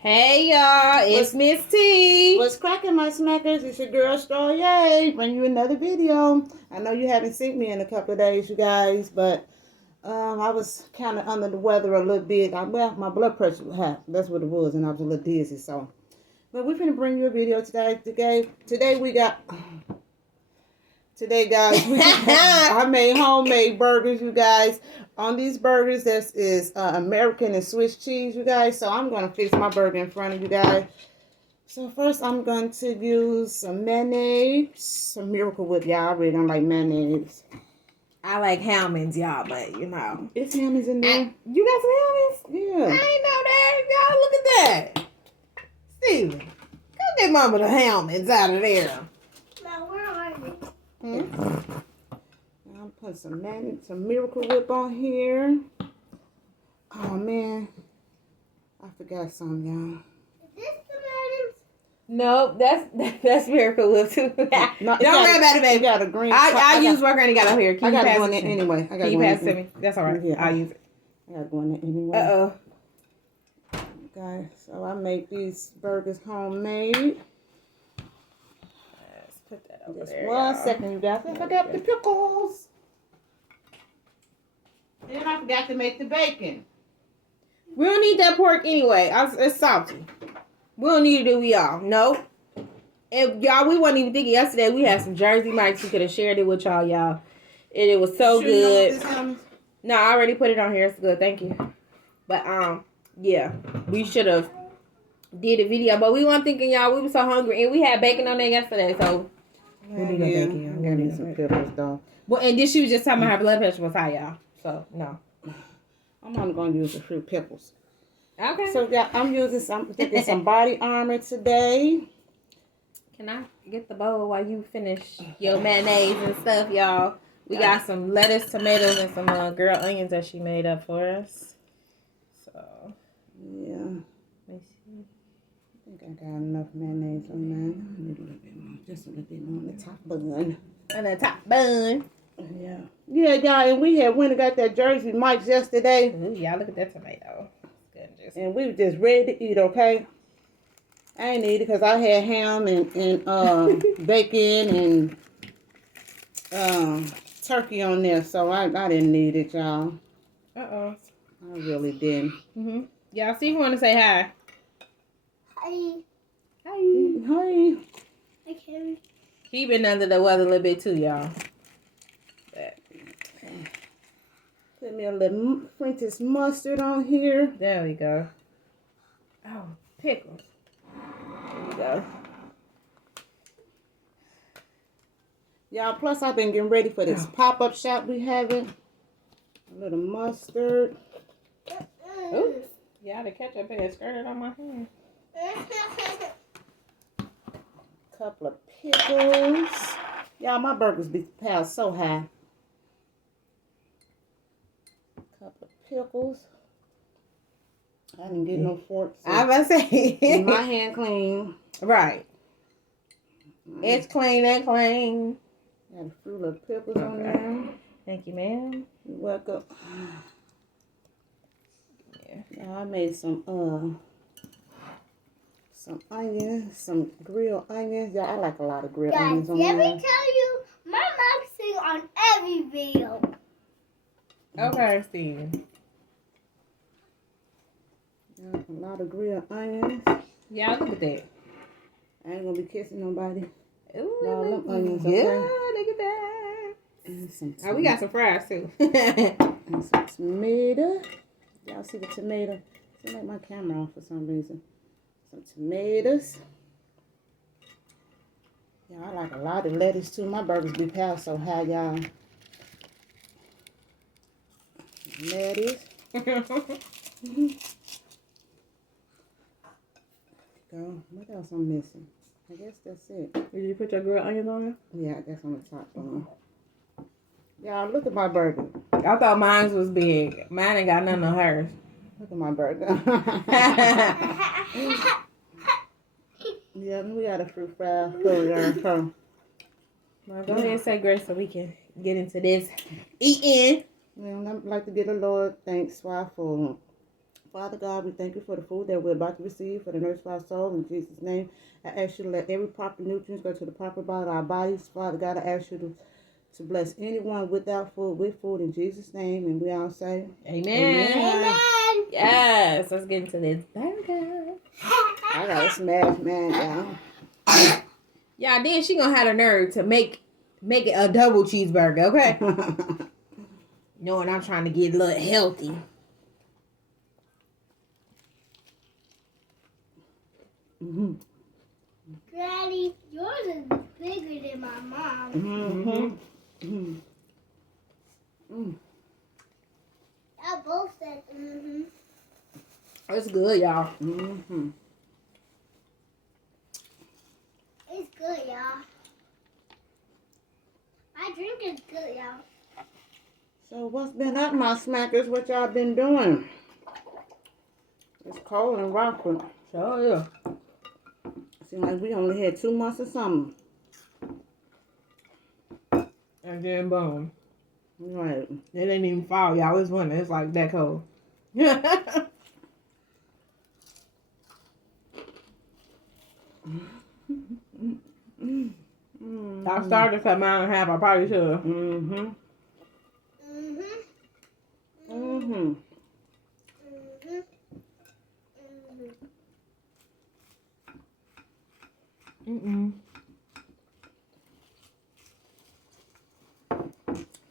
Hey y'all, it's Miss T. What's cracking, my smackers? It's your girl Straw Yay, bring you another video. I know you haven't seen me in a couple of days, you guys, but I was kind of under the weather a little bit. Well, my blood pressure was high. That's what it was, and I was a little dizzy. So, but we're gonna bring you a video today. Today, guys, I made homemade burgers, you guys. On these burgers, this is American and Swiss cheese, you guys. So I'm gonna fix my burger in front of you guys. So first, I'm going to use some mayonnaise, some Miracle Whip. Y'all really don't like mayonnaise. I like Hellmann's, y'all, but you know. It's Hellmann's in there. You got some Hellmann's? Yeah. I ain't know that. Y'all, look at that. Steven, go get Mama the Hellmann's out of there. Now, where are you? I'm putting some mayonnaise, some Miracle Whip on here. Oh, man. I forgot some, y'all. Is this the mayonnaise? Nope, that's Miracle Whip too. No, Don't worry about it, baby. You got a green. I use what Granny got up here. I got to go in there anyway. Can you pass it to me? That's all right. Yeah. I'll use it. I got to go in there anyway. Uh-oh. Guys, so I make these burgers homemade. Let's put that over Just there. 1 y'all. second, you guys. I forgot the pickles. Then I forgot to make the bacon. We don't need that pork anyway. It's salty. We don't need to do y'all. No. And y'all, we wasn't even thinking yesterday. We had some Jersey Mike's. We could have shared it with y'all. And it was so Sure you know good. what this is? No, I already put it on here. It's good. Thank you. But yeah, we should have did a video. But we weren't thinking, y'all. We were so hungry, and we had bacon on there yesterday. So we need no bacon. I'm gonna need some peppers though. Well, and then she was just telling me her blood pressure was high, y'all. So no. I'm only gonna use the fruit pickles. Okay. So yeah, I'm taking some body armor today. Can I get the bowl while you finish your mayonnaise and stuff, y'all? We got some lettuce, tomatoes, and some girl onions that she made up for us. So, Yeah. let me see. I think I got enough mayonnaise on there. I need a little bit more, just a little bit more on the top bun. And the top bun. Yeah. Yeah, y'all, and we had went and got that Jersey Mike's yesterday. Ooh, y'all look at that tomato. Goodness. And we were just ready to eat, okay? I ain't eat it because I had ham and bacon and turkey on there, so I didn't need it, y'all. Uh-oh. I really didn't. Mm-hmm. Y'all see who want to say hi? Hi. Hi. Hi. I can't. He been under the weather a little bit too, y'all. Put me a little French's mustard on here. There we go. Oh, pickles. There we go. Y'all, plus I've been getting ready for this pop-up shop we having. A little mustard. Ooh. Y'all, the ketchup had skirted on my hand. Couple of pickles. Y'all, my burgers be piled so high. Couple of pickles. I didn't get no forks. I was about to say. My hand clean. Right. It's clean and clean. Got a few little pickles on there. Thank you, ma'am. You're welcome. Yeah. I made some onions, some grilled onions. Yeah, I like a lot of grilled Guys, onions on let me there. tell you, my mom's sing on every video. Okay, Steven. Yeah, a lot of grilled onions. Y'all, look at that. I ain't gonna be kissing nobody. Ooh, No, look them onions, yeah, okay? look at that. And some Oh, we got some fries too. and some tomato. Y'all see the tomato? Seems like my camera off for some reason. Some tomatoes. Yeah, I like a lot of lettuce too. My burgers be piled so high, y'all. Lettuce. Go. What else I'm missing? I guess that's it. Did you put your grilled onions on Yeah, that's on the top one. Y'all, look at my burger. there? I thought mine was big. Mine ain't got nothing on hers. Look at my burger. Yeah, we got a fruit fry. So, Well, go ahead and say grace so we can get into this eating. I'd like to give the Lord thanks for Father God, we thank you for the food that we're about to receive for the nurse of our soul. In Jesus' name, I ask you to let every proper nutrients go to the proper part of our bodies. Father God, I ask you to bless anyone without food with food in Jesus' name. And we all say, Amen. Amen. Yes, let's get into this burger. I got to smash, man, down. Yeah, then she gonna have the nerve to make it a double cheeseburger, okay? Knowing I'm trying to get a little healthy. Mm-hmm. Daddy, yours is bigger than my mom's. Mm-hmm. Mm-hmm. Mm. I both said mm-hmm. It's good, y'all. Mm-hmm. It's good, y'all. My drink is good, y'all. So what's been up, my smackers? What y'all been doing? It's cold in Rockford. Sure, yeah. Seems like we only had 2 months of summer. And then boom. Right. It ain't even fall, y'all. It's winter. It's like that cold. I started to cut mine in half. I probably should have. Mm-hmm. Mm-hmm. Mm-hmm. Mm-hmm. Mm-mm.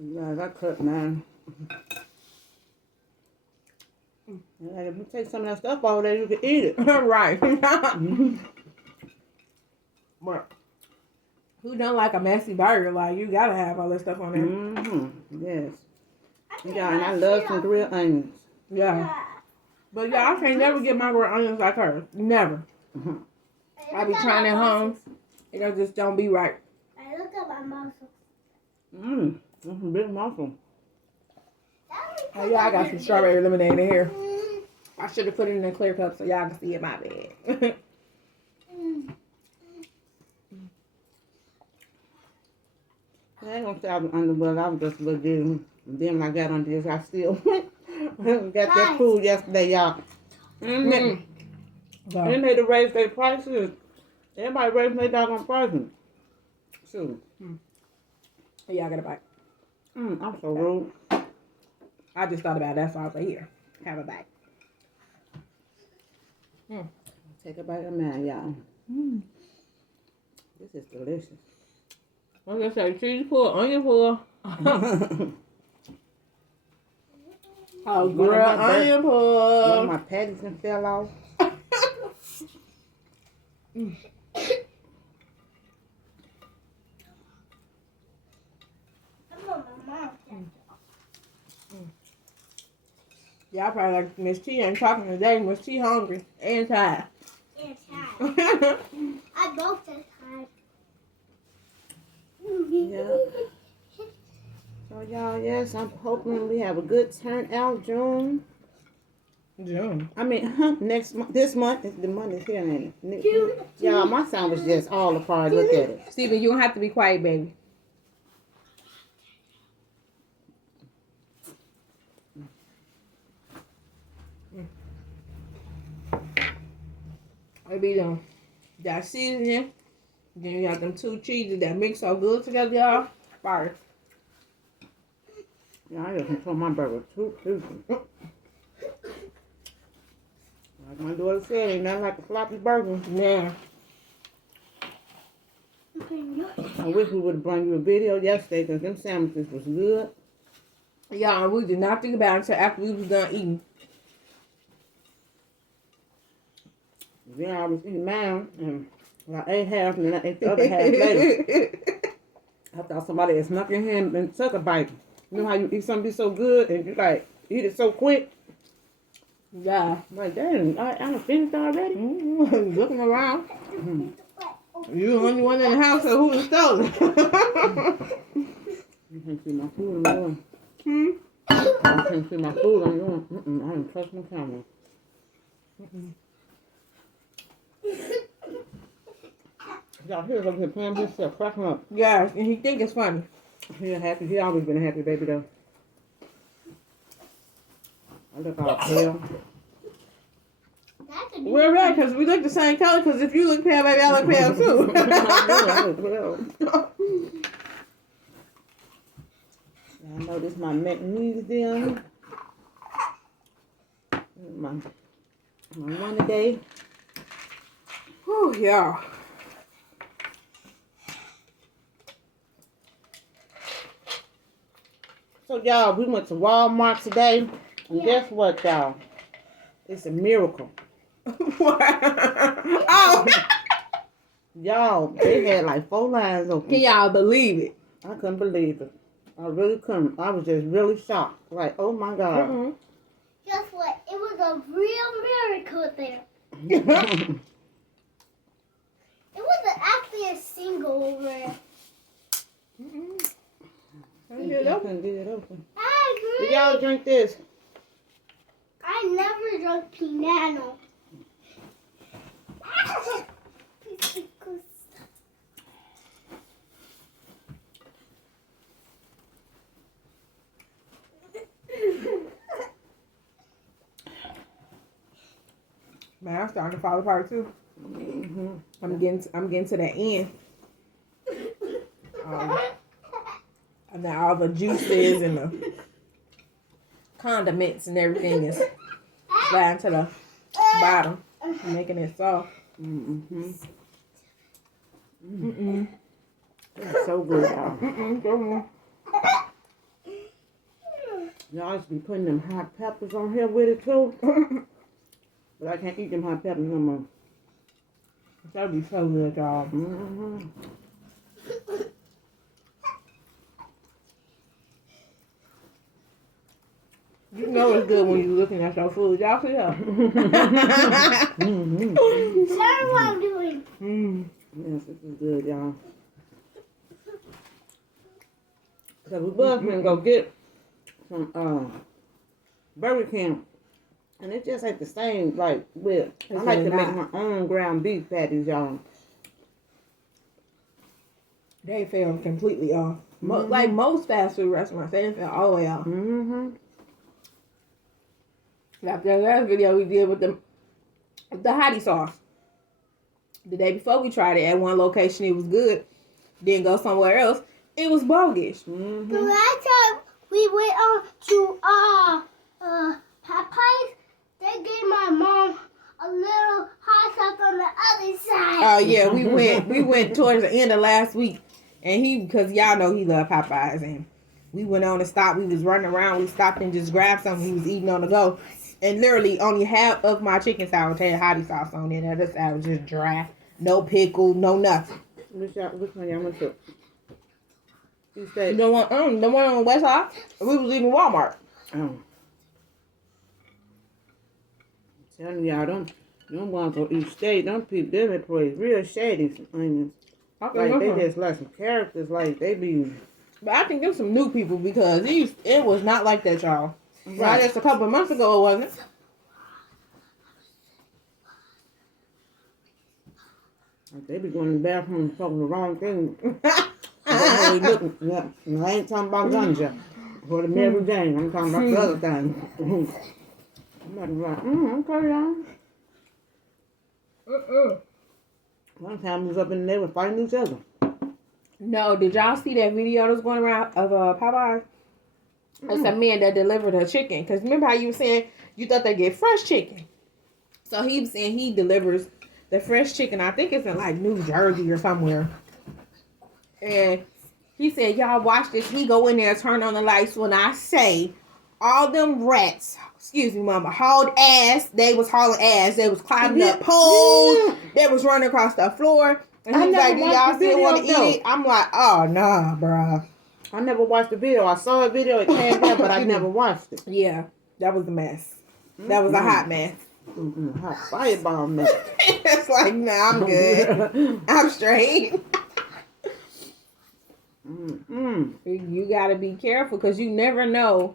Yeah, I cut mine. Yeah, if you take some of that stuff over there, you can eat it. Right. Mm-hmm. But who don't like a messy burger? Like, you gotta have all this stuff on there. Mm-hmm. Yes. Yeah, and I love some grilled onions. Yeah. But yeah, I can't never get my grilled onions like her. Never. Mm-hmm. I be trying at home. It just don't be right. I look at my muscles. That's a big muffin. Oh yeah, I got some strawberry lemonade in here. I should have put it in a clear cup so y'all can see it. My bad. I ain't gonna say I was underwhelmed. I was just legit. And then when I got on this, I still got that food yesterday, y'all. And then they to raise their prices. Everybody raising their doggone prices. Shoot. Yeah, I got a bite. I'm so rude. I just thought about that, so I was like, here, have a bite. Take a bite of mine, y'all. This is delicious. What did I say? Cheese pull, onion pull. Oh, girl, onion One pull. of my patties done fell off. Y'all probably like Miss T ain't talking today. Miss T hungry and tired. It's hot. I both said hot. Yeah. So y'all, yes, I'm hoping we have a good turnout June. June. I mean, next month. This month, the month is here, ain't it? June. Y'all, my sound was just all apart. Look at it. Steven, you don't have to be quiet, baby. Maybe them that seasoning. Then you got them 2 cheeses that mix so good together, y'all. Fire. Yeah, I just control my burger too. Like my daughter said, ain't nothing like a sloppy burger. Yeah. I wish we would have brought you a video yesterday because them sandwiches was good. Yeah, we did not think about it until after we was done eating. Then I was eating mine and I ate half and then I ate the other half later. I thought somebody had snuck in here and took a bite. You know how you eat something be so good and you like eat it so quick? Yeah. Like, dang, I done finished already? Looking around. You the only one in the house, so who was stolen? You can't see my food on yours. I can't see my food on yours. I didn't touch my camera. Y'all hear over here playing this stuff, cracking up. Yeah, and he think it's funny. He happy. He always been a happy baby though. I look all pale. We're right, because we look the same color, because if you look pale, baby, I look pale too. I know this my magnesium. My one a day. Oh, yeah. So, y'all, we went to Walmart today. And guess what, y'all? It's a miracle. Oh. Y'all, they had like 4 lines open. Can y'all believe it? I couldn't believe it. I really couldn't. I was just really shocked. Like, oh my God. Mm-hmm. Guess what? It was a real miracle there. It wasn't actually a single over there. I couldn't get it open. I agree. Did y'all drink this? I never drank Pinano. Man, I'm starting to fall apart too. Mm-hmm. I'm getting to the end. And now all the juices and the condiments and everything is sliding to the bottom, making it soft. Mm-hmm. Mm-mm. It's so good, y'all. Mm-mm. Go Y'all used to be putting them hot peppers on here with it too. But I can't eat them hot peppers no more. That'd be so good, y'all. Mm-hmm. You know it's good when you're looking at your food. Y'all see that? Mm-hmm. That's what I'm doing. Yes, this is good, y'all. So we was gonna go get some Burger King. And it just ain't the same, like, with, I It's like really to make not. my own ground beef patties, y'all. They fell completely off. Like most fast food restaurants, they fell all the way off. Mm-hmm. Like the last video we did with the hottie sauce. The day before we tried it at one location, it was good. Then go somewhere else, it was bogus. Mm-hmm. The last time we went on to Popeyes, they gave my mom a little hot sauce on the other side. Oh yeah, we went towards the end of last week, and because y'all know he loved Popeyes, and we went on and stopped. We was running around. We stopped and just grabbed something. He was eating on the go, and literally only half of my chicken sandwich had hottie sauce on it. The other side was just dry, no pickle, no nothing. Which one y'all went to? You said, The one on the west side, we was leaving Walmart. oh. I'm telling y'all, them ones on each state, them people, them employees real shady. Onions. Like, they just like some characters, like, they be... But I think there's some new people because it was not like that, y'all. Right. Right. Just a couple of months ago, it wasn't. Like, they be going to the bathroom and talking the wrong thing. They looking, yeah. And I ain't talking about ganja or the Mary Jane. I'm talking about the other thing. I'm like, okay, y'all. One time we was up in there and fighting each other. No, did y'all see that video that was going around of Popeyes? It's a man that delivered a chicken. Because remember how you were saying you thought they get fresh chicken. So he was saying he delivers the fresh chicken. I think it's in like New Jersey or somewhere. And he said, y'all watch this. He go in there, turn on the lights when I say all them rats, excuse me, mama, hauled ass. They was hauling ass. They was climbing up poles. They was running across the floor. And he was like, do y'all still want to eat it? I'm like, oh, nah, bruh. I never watched the video. I saw a video, it came out, but I never watched it. Yeah, that was a mess. That was a hot mess. Hot fireball mess. It's like, nah, I'm good. I'm straight. You gotta be careful because you never know.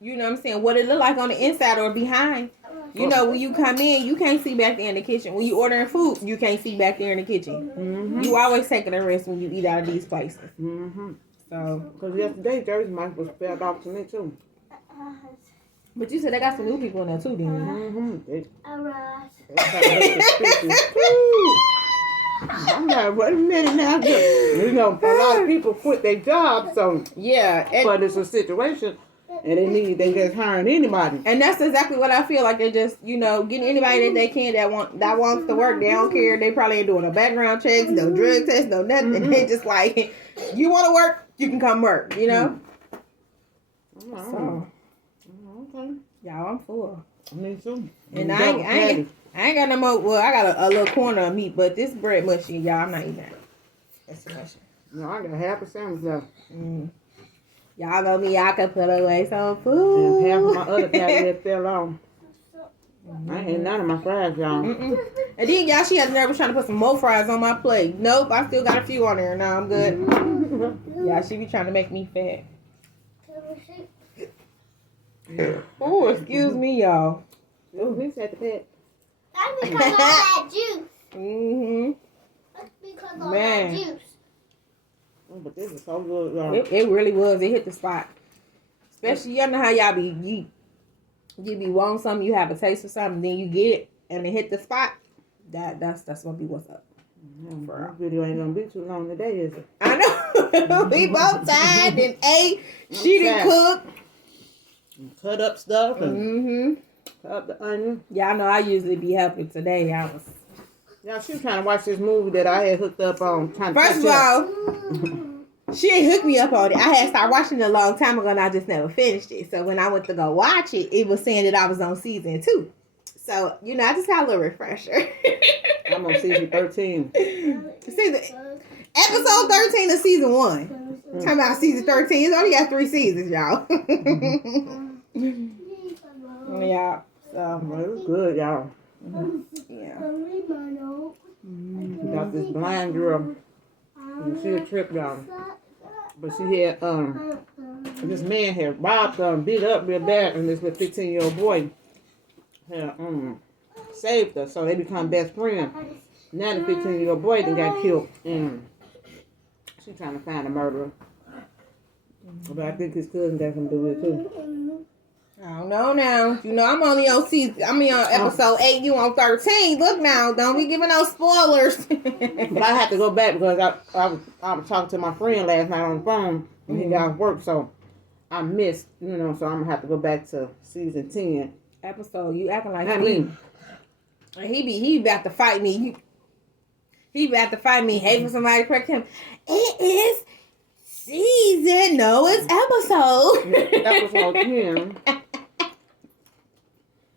You know what I'm saying? What it look like on the inside or behind. You know, when you come in, you can't see back there in the kitchen. When you ordering food, you can't see back there in the kitchen. You always taking a risk when you eat out of these places. So, because yesterday, Jersey Mike was spelled off to me too. But you said they got some new people in there too, then. Mm-hmm. Alright. I'm like, wait a minute now. You know, a lot of people quit their jobs, so Yeah, but it's a situation, and they just hiring anybody. and that's exactly what I feel like. They're just, you know, getting anybody that they can that wants to work. They don't care. They probably ain't doing no background checks, no drug tests, no nothing. Mm-hmm. They just like, you want to work, you can come work. You know. So, Okay. y'all, I'm full. Me too. And I ain't got no more. Well, I got a little corner of meat, but this bread mushy, y'all. I'm not eating that. That's too much. No, I got half a sandwich left. Y'all know me. I can put away some And food. half of my other patty fell off. I ain't none of my fries, y'all. And then y'all, she had the nerve of trying to put some more fries on my plate. Nope, I still got a few on there. No, I'm good. Yeah, she be trying to make me fat. Oh, excuse me, y'all. Oh, he said the pet. That's because of all that juice. That's because of all Man. that juice. Oh, but this is so good, y'all. It really was. It hit the spot. Especially, y'all know how y'all be, you be wanting something, you have a taste of something, then you get it, and it hit the spot. That's what be what's up. This video ain't gonna be too long today, is it? I know. We both tired and ate. She didn't cook. Cut up stuff and cut up the onion. Y'all know I usually be helping today. Yeah, she was trying to watch this movie that I had hooked up on. First of all, she ain't hooked me up on it. I had started watching it a long time ago and I just never finished it. So when I went to go watch it, it was saying that I was on season 2. So, you know, I just got a little refresher. I'm on season 13. Episode 13 of season 1. Talking about season 13. It's only got 3 seasons, y'all. Yeah. So, Well, it was good, y'all. yeah. We got this blind girl. She a trip, y'all. But she had, this man had robbed her and beat up real bad, and this little 15-year-old boy had, saved her, so they become best friends. Now the 15-year-old boy then got killed, and she trying to find a murderer. But I think his cousin got something to do with it too. I don't know now. You know, I'm only on episode 8. You on 13. Look now, don't be giving no spoilers. But I had to go back because I was talking to my friend last night on the phone, and he got off work, so I missed, you know, so I'm gonna have to go back to season 10. Episode, you acting like I me. mean, He about to fight me. He about to fight me. Hate for somebody to correct him. It is season. No, it's episode. episode 10.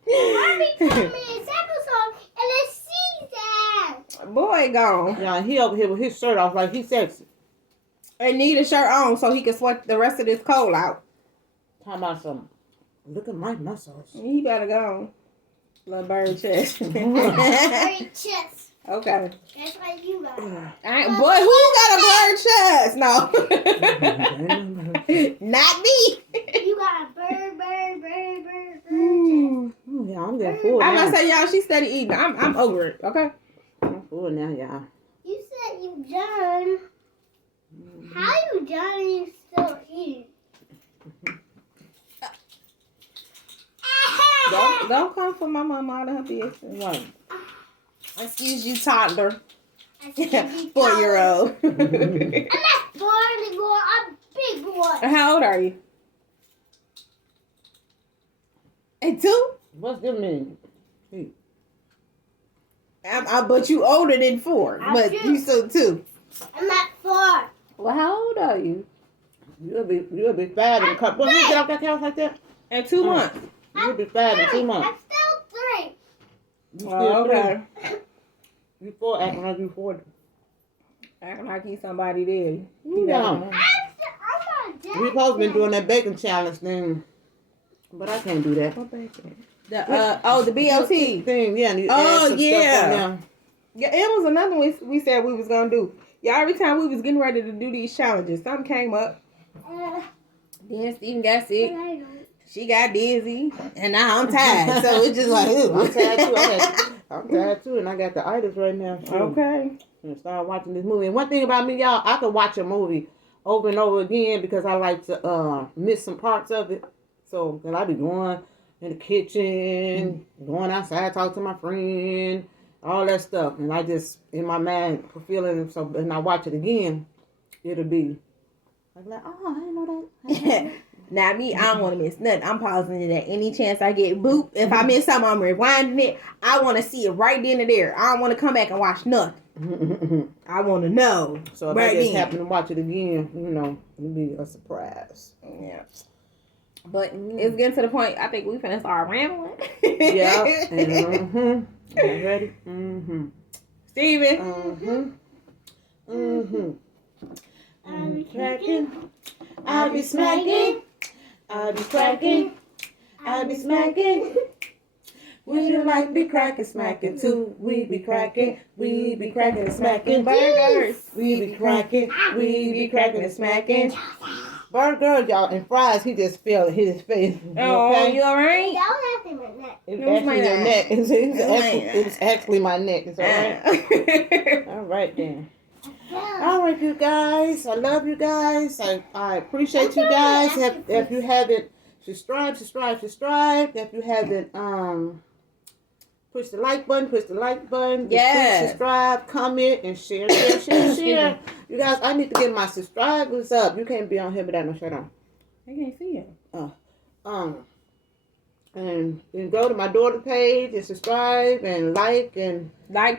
Mommy told me it's episode and it's season. Boy gone. Yeah, he over here with his shirt off like he's sexy. And need a shirt on so he can sweat the rest of this cold out. Talking about some, look at my muscles. He better go. Little bird chest. Very chest. Okay. That's what you got. Boy, who got a bird chest? No. Not me. You got a bird chest. Yeah, I'm getting full I'm now. gonna say, y'all, she steady eating. I'm over it, okay? I'm full now, y'all. You said you done. How you done and you still eating? Don't come for my mama out of her business. Right. Excuse you, toddler. I said you 4-year-old. I'm not 4 anymore. I'm a big boy. How old are you? And 2? What's that mean? But you older than 4. I'm But 2. you still 2. I'm not 4. Well, how old are you? You'll be 5 in a couple. When you get off that couch like that? In 2 months. You'll be 5 in 2 months. I'm still 3. You still Oh, okay. 3. You 4 acting like you 40. Acting like he's somebody dead. Yeah. I'm not dead. We supposed to be doing that bacon challenge thing, but I can't do that. What bacon? The BOT. thing, yeah. And you Oh, add some stuff yeah. on there. Yeah, it was another one we said we was gonna do. Yeah, every time we was getting ready to do these challenges, something came up. Then Steven got sick. She got dizzy, and now I'm tired. So it's just like, I'm ooh. tired too. I'm tired too, and I got the itis right now. So Okay. and start watching this movie. And one thing about me, y'all, I could watch a movie over and over again because I like to miss some parts of it. So, cause I be going in the kitchen, going outside, talk to my friend, all that stuff. And I just, in my mind, fulfilling. So, and I watch it again, it'll be like, oh, I didn't know that. Now me, I don't want to miss nothing. I'm pausing it at any chance I get. Boop. If I miss something, I'm rewinding it. I want to see it right then and there. I don't want to come back and watch nothing. I want to know. So if I just happen to watch it again, it'll be a surprise. Yeah. But it's getting to the point, I think we finna start rambling. Yeah. You ready? Steven. I'll be cracking. I'll be smacking. I'll be cracking. I'll be smacking. Would you like to be cracking, smacking too? We be cracking and smacking burgers. We be cracking and smacking. Burgers, y'all, and fries. He just fell his face. Oh, Okay? you alright? That was actually my neck. It It was was my actually your neck. neck. It was actually my neck. It's alright. All right then. All right, you guys. I love you guys. I appreciate you guys. If you haven't subscribe. If you haven't push the like button. Yes. Please subscribe, comment, and share. Share. You guys, I need to get my subscribers up. You can't be on here without no shirt on. I can't see it. And go to my daughter page and subscribe and like,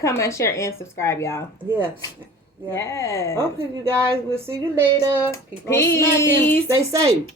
comment, share, and subscribe, y'all. yes. Yeah. Okay, you guys. We'll see you later. Keep on Peace. smacking. Stay safe.